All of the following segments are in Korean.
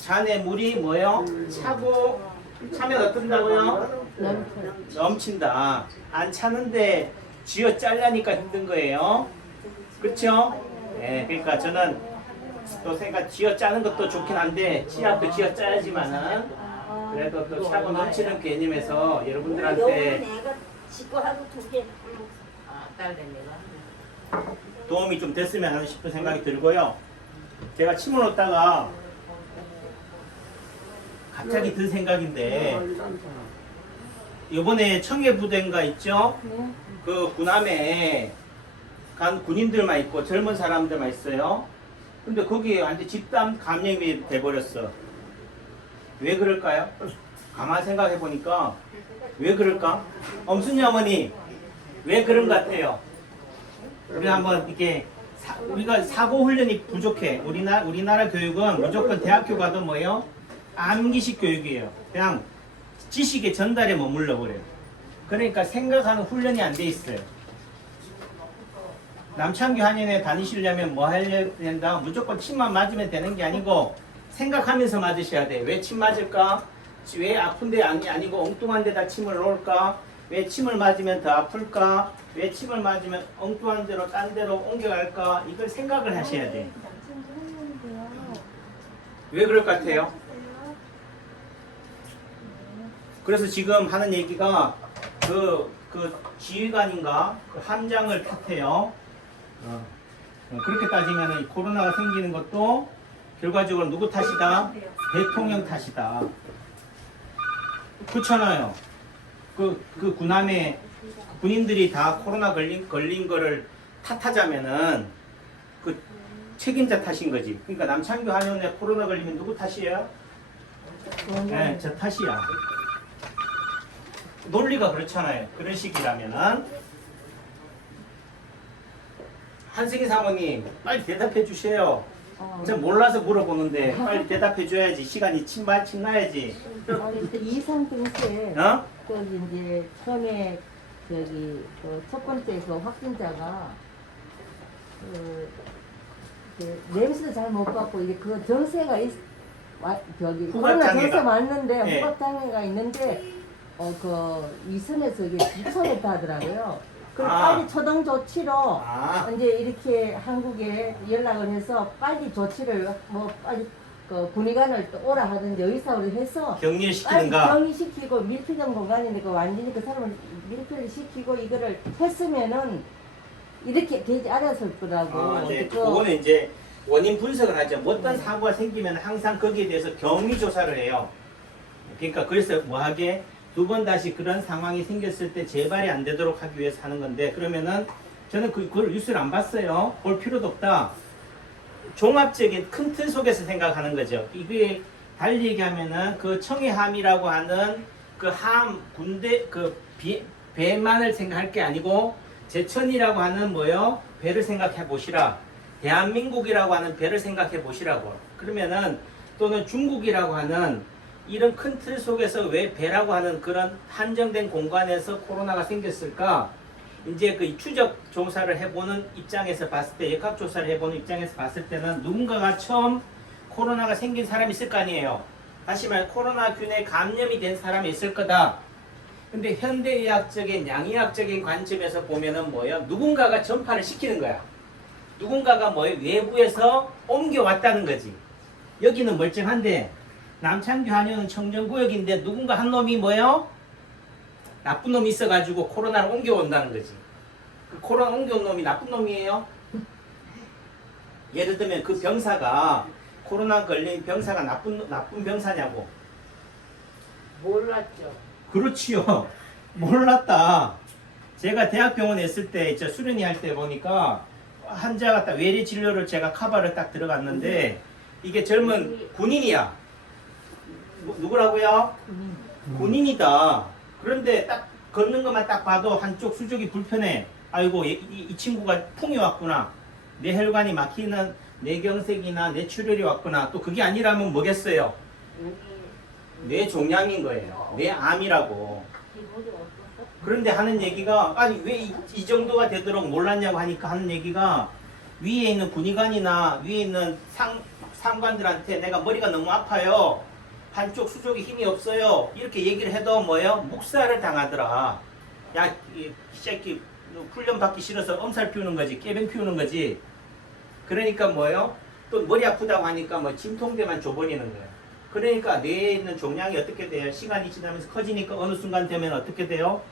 잔에 물이 뭐요? 차고 차면 어떤다고요? 넘친다. 안 차는데 쥐어 짜려니까 힘든 거예요. 그렇죠? 네, 그러니까 저는 또 생각 쥐어 짜는 것도 좋긴 한데 치약도 쥐어 짜야지만은 그래도 또 차고 넘치는 개념에서 여러분들한테 도움이 좀 됐으면 하는 싶은 생각이 들고요. 제가 침을 놓다가 갑자기 든 생각인데 이번에 청해부대인가 있죠? 그 군함에 간 군인들만 있고 젊은 사람들만 있어요. 근데 거기에 완전 집단 감염이 돼버렸어. 왜 그럴까요? 가만 생각해 보니까 왜 그럴까? 엄순이 어머니 왜 그런 것 같아요? 우리 한번 이렇게 우리가 사고 훈련이 부족해. 우리나라 교육은 무조건 대학교 가도 뭐예요? 암기식 교육이에요. 그냥 지식의 전달에 머물러 버려요. 그러니까 생각하는 훈련이 안 돼 있어요. 남창규 한인회 다니시려면 뭐 하려야 된다? 무조건 침만 맞으면 되는 게 아니고 생각하면서 맞으셔야 돼. 왜 침 맞을까? 왜 아픈데 아니고 엉뚱한 데다 침을 놓을까? 왜 침을 맞으면 더 아플까? 왜 침을 맞으면 엉뚱한 데로 딴 데로 옮겨갈까? 이걸 생각을 하셔야 돼. 왜 그럴 것 같아요? 그래서 지금 하는 얘기가 그 지휘관인가 그 함장을 탓해요. 그렇게 따지면 코로나가 생기는 것도 결과적으로 누구 탓이다? 대통령 탓이다. 그렇잖아요. 그 군함에 군인들이 다 코로나 걸린 거를 탓하자면은 그 책임자 탓인 거지. 그러니까 남창규 한의원에 코로나 걸리면 누구 탓이에요? 네, 저 탓이야. 논리가 그렇잖아요. 그런 식이라면은 한승희 사모님 빨리 대답해 주세요. 전 몰라서 물어보는데 빨리 대답해 줘야지. 시간이 침 나야지. 이상 증세 어? 거기 이제 처음에 저기 첫 번째 그 확진자가 냄새도 잘 못 맡고 이게 그 정세가 저기 코로나 정세 맞는데 네. 후각 장애가 있는데 그 이선에서 이게 부천했다 하더라고요. 그 빨리 초동 조치로 이제 이렇게 한국에 연락을 해서 빨리 조치를 뭐 빨리 그 군의관을 또 오라 하든지 의사를 해서 격리를 시키는가? 격리시키고 밀폐된 공간인데 그 완전히 그 사람을 밀폐를 시키고 이거를 했으면은 이렇게 되지 않았을 거라고. 네. 그거는 이제 원인 분석을 하죠. 어떤 사고가 생기면 항상 거기에 대해서 격리 조사를 해요. 그러니까 그래서 뭐하게 두 번 다시 그런 상황이 생겼을 때 재발이 안 되도록 하기 위해서 하는 건데 그러면은 저는 그걸 뉴스를 안 봤어요. 볼 필요도 없다. 종합적인 큰 틀 속에서 생각하는 거죠. 이게 달리 얘기하면은 그 청해함이라고 하는 그 함 군대 그 배만을 생각할 게 아니고 제천이라고 하는 뭐요? 배를 생각해 보시라. 대한민국이라고 하는 배를 생각해 보시라고. 그러면은 또는 중국이라고 하는 이런 큰 틀 속에서 왜 배라고 하는 그런 한정된 공간에서 코로나가 생겼을까? 이제 그 추적 조사를 해보는 입장에서 봤을 때, 역학 조사를 해보는 입장에서 봤을 때는 누군가가 처음 코로나가 생긴 사람이 있을 거 아니에요. 다시 말해 코로나균에 감염이 된 사람이 있을 거다. 근데 현대의학적인 양의학적인 관점에서 보면은 뭐예요? 누군가가 전파를 시키는 거야. 누군가가 뭐예요? 외부에서 옮겨왔다는 거지. 여기는 멀쩡한데 남창규 한의원은 청정구역인데 누군가 한 놈이 뭐예요? 나쁜 놈이 있어가지고 코로나를 옮겨온다는 거지. 그 코로나 옮겨온 놈이 나쁜 놈이에요? 예를 들면 그 병사가 코로나 걸린 병사가 나쁜 병사냐고. 몰랐죠. 그렇지요. 몰랐다. 제가 대학병원에 있을 때 수련회 할 때 보니까 환자가 딱 외래 진료를 제가 카바를 딱 들어갔는데 이게 젊은 군인이야. 누구라고요? 군인이다. 그런데 딱 걷는 것만 딱 봐도 한쪽 수족이 불편해. 아이고 이 친구가 풍이 왔구나. 내 혈관이 막히는 뇌경색이나 뇌출혈이 왔구나. 또 그게 아니라면 뭐겠어요? 뇌종양인 거예요. 뇌암이라고. 그런데 하는 얘기가 아니 왜 이 정도가 되도록 몰랐냐고 하니까 하는 얘기가 위에 있는 군의관이나 위에 있는 상관들한테 내가 머리가 너무 아파요. 한쪽 수족에 힘이 없어요. 이렇게 얘기를 해도 뭐예요? 묵살을 당하더라. 야, 이 새끼 훈련 받기 싫어서 엄살 피우는 거지. 깨병 피우는 거지. 그러니까 뭐예요? 또 머리 아프다고 하니까 뭐 진통제만 줘버리는 거예요. 그러니까 뇌에 있는 종양이 어떻게 돼요? 시간이 지나면서 커지니까 어느 순간 되면 어떻게 돼요?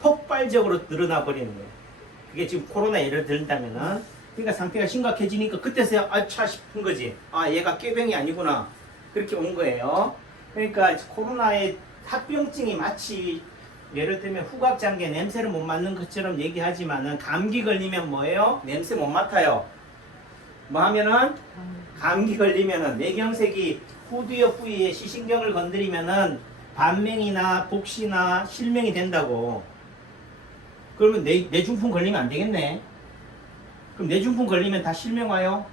폭발적으로 늘어나 버리는 거예요. 그게 지금 코로나 예를 들다면은, 그러니까 상태가 심각해지니까 그때서야 아차 싶은 거지. 아, 얘가 꾀병이 아니구나. 그렇게 온 거예요. 그러니까 코로나의 합병증이 마치 예를 들면 후각장애 냄새를 못 맡는 것처럼 얘기하지만은 감기 걸리면 뭐예요? 냄새 못 맡아요. 뭐 하면은 감기 걸리면은 뇌경색이 후두엽 부위에 시신경을 건드리면은 반맹이나 복시나 실명이 된다고. 그러면 뇌중풍 걸리면 안 되겠네. 그럼 뇌중풍 걸리면 다 실명 와요?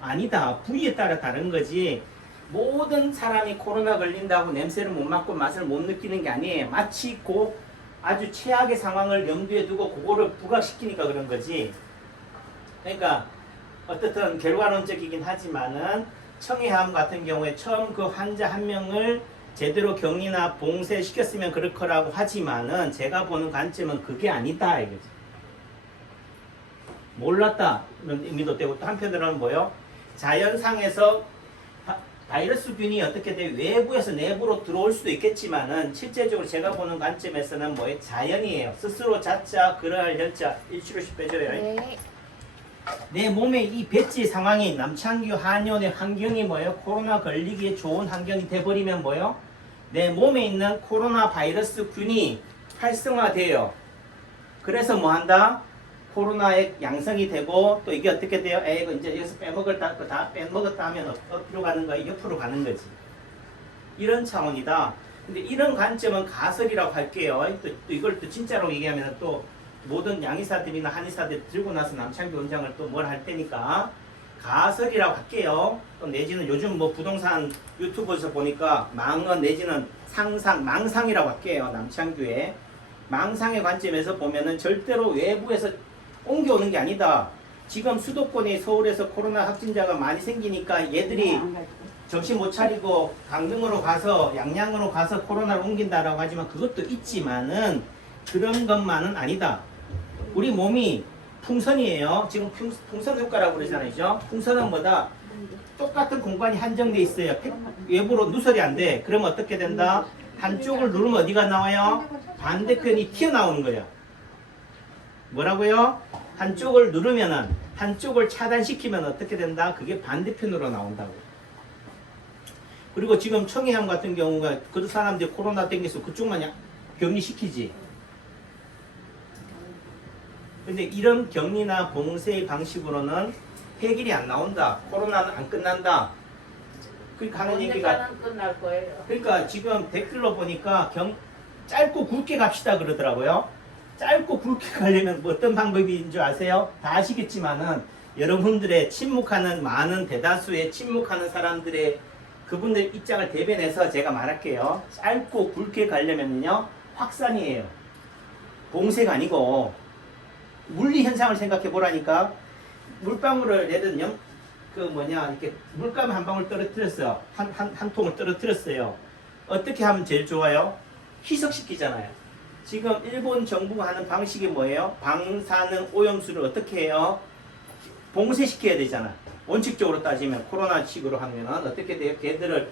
아니다. 부위에 따라 다른 거지. 모든 사람이 코로나 걸린다고 냄새를 못 맡고 맛을 못 느끼는 게 아니에요. 마치 아주 최악의 상황을 염두에 두고 그거를 부각시키니까 그런 거지. 그러니까 어떻든 결과론적이긴 하지만은 청해암 같은 경우에 처음 그 환자 한 명을 제대로 격리나 봉쇄시켰으면 그럴 거라고 하지만은 제가 보는 관점은 그게 아니다 이거지. 몰랐다는 의미도 되고 또 한편으로는 뭐요? 자연상에서 바이러스균이 어떻게 돼 외부에서 내부로 들어올 수도 있겠지만은 실제적으로 제가 보는 관점에서는 뭐예요? 자연이에요. 스스로 자자 그러할 열자 1치료씩 빼줘요. 네. 내 몸에 이 배지 상황이 남창규 한의원의 환경이 뭐예요? 코로나 걸리기에 좋은 환경이 돼버리면 뭐예요? 내 몸에 있는 코로나 바이러스 균이 활성화돼요. 그래서 뭐 한다? 코로나에 양성이 되고 또 이게 어떻게 돼요? 이거 이제 여기서 다 빼먹었다 하면 어디로 가는 거야? 옆으로 가는 거지. 이런 차원이다. 근데 이런 관점은 가설이라고 할게요. 또 이걸 또 진짜로 얘기하면 또 모든 양의사들이나 한의사들 들고 나서 남창규 원장을 또 뭘 할 테니까 가설이라고 할게요. 또 내지는 요즘 뭐 부동산 유튜브에서 보니까 망언 내지는 상상, 망상이라고 할게요. 남창규의 망상의 관점에서 보면은 절대로 외부에서 옮겨오는 게 아니다. 지금 수도권이 서울에서 코로나 확진자가 많이 생기니까 얘들이 정신 못 차리고 강릉으로 가서 양양으로 가서 코로나를 옮긴다라고 하지만 그것도 있지만은 그런 것만은 아니다. 우리 몸이 풍선이에요. 지금 풍선 효과라고 그러잖아요. 풍선은 뭐다? 똑같은 공간이 한정돼 있어요. 외부로 누설이 안 돼. 그러면 어떻게 된다? 한쪽을 누르면 어디가 나와요? 반대편이 튀어나오는 거예요. 뭐라고요? 한쪽을 누르면은 한쪽을 차단시키면 어떻게 된다? 그게 반대편으로 나온다고. 그리고 지금 청해암 같은 경우가 그 사람들이 코로나 땡겨서 그쪽만 격리시키지. 근데 이런 격리나 봉쇄의 방식으로는 해결이 안 나온다. 코로나는 안 끝난다. 그러니까 하는 얘기가 끝날 거예요. 그러니까 지금 댓글로 보니까 짧고 굵게 갑시다 그러더라고요. 짧고 굵게 가려면 뭐 어떤 방법인 줄 아세요? 다 아시겠지만은 여러분들의 침묵하는 많은 대다수의 침묵하는 사람들의 그분들 입장을 대변해서 제가 말할게요. 짧고 굵게 가려면요 확산이에요. 봉쇄가 아니고 물리 현상을 생각해 보라니까. 물방울을 예를 들면 이렇게 물감 한 방울 떨어뜨렸어요. 한 통을 떨어뜨렸어요. 어떻게 하면 제일 좋아요? 희석시키잖아요. 지금 일본 정부가 하는 방식이 뭐예요? 방사능 오염수를 어떻게 해요? 봉쇄시켜야 되잖아. 원칙적으로 따지면 코로나식으로 하면 어떻게 돼요? 걔들을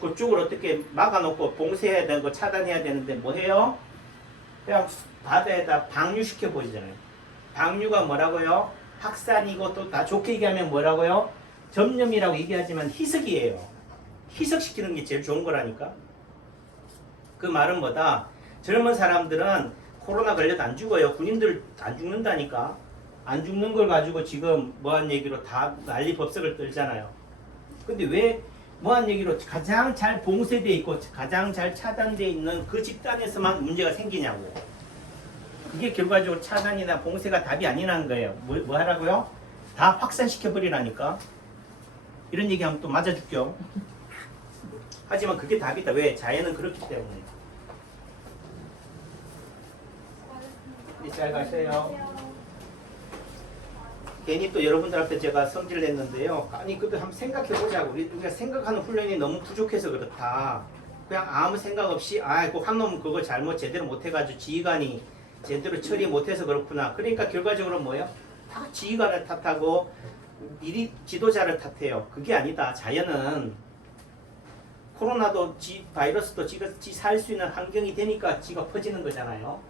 그쪽을 어떻게 막아놓고 봉쇄해야 되고 차단해야 되는데 뭐 해요? 그냥 바다에다 방류시켜 보이잖아요. 방류가 뭐라고요? 확산이고 또 다 좋게 얘기하면 뭐라고요? 점염이라고 얘기하지만 희석이에요. 희석시키는 게 제일 좋은 거라니까. 그 말은 뭐다? 젊은 사람들은 코로나 걸려도 안 죽어요. 군인들 안 죽는다니까. 안 죽는 걸 가지고 지금 뭐한 얘기로 다 난리 법석을 떨잖아요. 근데 왜 뭐한 얘기로 가장 잘 봉쇄되어 있고 가장 잘 차단되어 있는 그 집단에서만 문제가 생기냐고. 그게 결과적으로 차단이나 봉쇄가 답이 아니라는 거예요. 뭐 하라고요? 다 확산시켜버리라니까. 이런 얘기하면 또 맞아줄게요. 하지만 그게 답이다. 왜? 자연은 그렇기 때문에. 네, 잘 가세요. 괜히 또 여러분들 앞에 제가 성질을 냈는데요. 아니 그때 한번 생각해 보자고. 우리가 생각하는 훈련이 너무 부족해서 그렇다. 그냥 아무 생각 없이 그 한 놈은 그거 잘못 제대로 못해가지고 지휘관이 제대로 처리 못해서 그렇구나. 그러니까 결과적으로 뭐예요? 다 지휘관을 탓하고 미리 지도자를 탓해요. 그게 아니다. 자연은 코로나도 바이러스도 지가 살 수 있는 환경이 되니까 지가 퍼지는 거잖아요.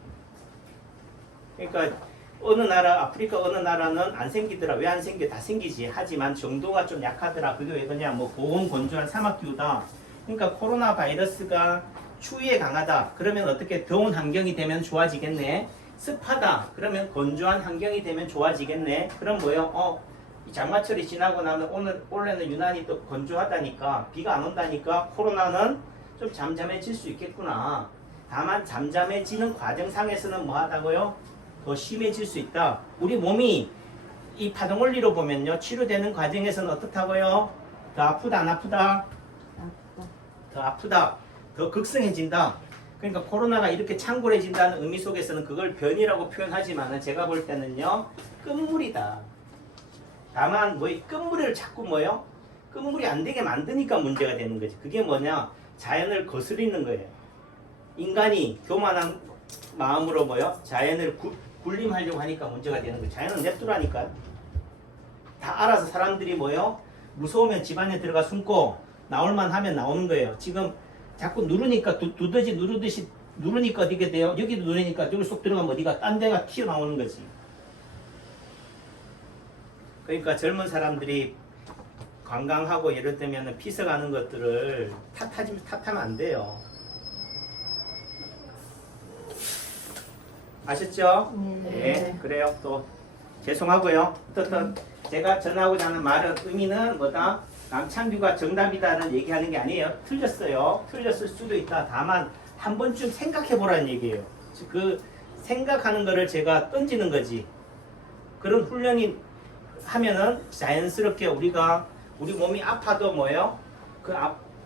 그러니까 어느 나라, 아프리카 어느 나라는 안 생기더라. 왜 안 생겨? 다 생기지. 하지만 정도가 좀 약하더라. 그게 왜 그러냐? 뭐 고온 건조한 사막기후다. 그러니까 코로나 바이러스가 추위에 강하다. 그러면 어떻게 더운 환경이 되면 좋아지겠네. 습하다. 그러면 건조한 환경이 되면 좋아지겠네. 그럼 뭐요? 이 장마철이 지나고 나면 올해는 유난히 또 건조하다니까 비가 안 온다니까 코로나는 좀 잠잠해질 수 있겠구나. 다만 잠잠해지는 과정상에서는 뭐 하다고요? 더 심해질 수 있다. 우리 몸이 이 파동 원리로 보면요. 치료되는 과정에서는 어떻다고요? 더 아프다 안 아프다? 더 아프다. 더 극성해진다. 그러니까 코로나가 이렇게 창궐해진다는 의미 속에서는 그걸 변이라고 표현하지만 제가 볼 때는요. 끝물이다. 다만 이 끝물을 자꾸 끝물이 안 되게 만드니까 문제가 되는 거지. 그게 뭐냐? 자연을 거스리는 거예요. 인간이 교만한 마음으로 자연을 군림하려고 하니까 문제가 되는 거예요. 자연은 냅두라니까. 다 알아서 사람들이 무서우면 집 안에 들어가 숨고 나올만 하면 나오는 거예요. 지금 자꾸 누르니까 두더지 누르듯이 누르니까 어떻게 돼요? 여기도 누르니까 여기 쏙 들어가면 어디가 딴 데가 튀어나오는 거지. 그러니까 젊은 사람들이 관광하고 이럴 때면 피서가는 것들을 탓하면 안 돼요. 아셨죠? 네, 그래요. 또 죄송하고요. 어떻든 제가 전하고자 하는 말은 의미는 뭐다? 남창규가 정답이다는 얘기하는 게 아니에요. 틀렸어요. 틀렸을 수도 있다. 다만 한 번쯤 생각해 보라는 얘기예요. 그 생각하는 거를 제가 던지는 거지. 그런 훈련이 하면은 자연스럽게 우리 몸이 아파도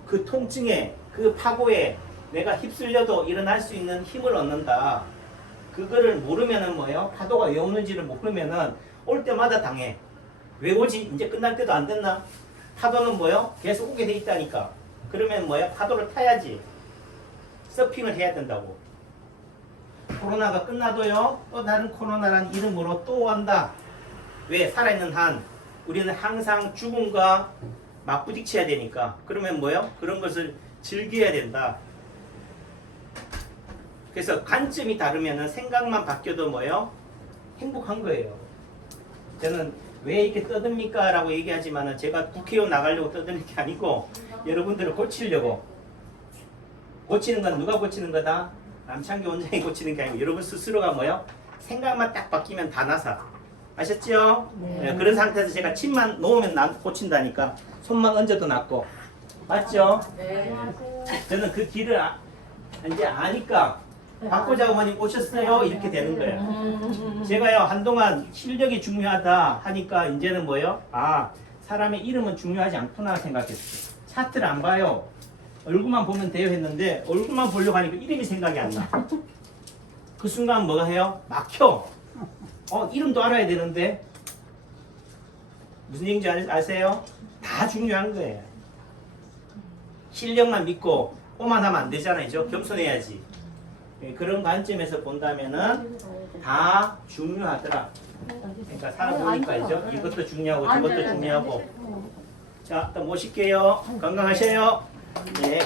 그 통증에 그 파고에 내가 휩쓸려도 일어날 수 있는 힘을 얻는다. 그거를 모르면은 파도가 왜 오는지를 모르면은 올 때마다 당해. 왜 오지? 이제 끝날 때도 안 됐나? 파도는 계속 오게 돼 있다니까. 그러면 파도를 타야지. 서핑을 해야 된다고. 코로나가 끝나도요. 또 다른 코로나라는 이름으로 또 온다. 왜? 살아있는 한 우리는 항상 죽음과 맞부딪혀야 되니까. 그러면 그런 것을 즐겨야 된다. 그래서 관점이 다르면 생각만 바뀌어도 행복한 거예요. 저는 왜 이렇게 떠듭니까? 라고 얘기하지만 제가 국회의원 나가려고 떠드는 게 아니고 여러분들을 고치려고. 고치는 건 누가 고치는 거다? 남창규 원장이 고치는 게 아니고 여러분 스스로가 생각만 딱 바뀌면 다 나사. 아셨죠? 네. 그런 상태에서 제가 침만 놓으면 난 고친다니까. 손만 얹어도 낫고. 맞죠? 네. 저는 그 길을 이제 아니까 박보자 어머님 오셨어요? 이렇게 되는 거예요. 제가요 한동안 실력이 중요하다 하니까 이제는 사람의 이름은 중요하지 않구나 생각했어요. 차트를 안 봐요. 얼굴만 보면 돼요 했는데 얼굴만 보려고 하니까 이름이 생각이 안 나. 그 순간 뭐가 해요? 막혀. 이름도 알아야 되는데 무슨 얘기인지 아세요? 다 중요한 거예요. 실력만 믿고 오만 하면 안 되잖아요. 겸손해야지. 그런 관점에서 본다면은 다 중요하더라. 그러니까 살아보니까죠. 이것도 중요하고 저것도 중요하고. 자, 또 모실게요. 건강하세요. 네.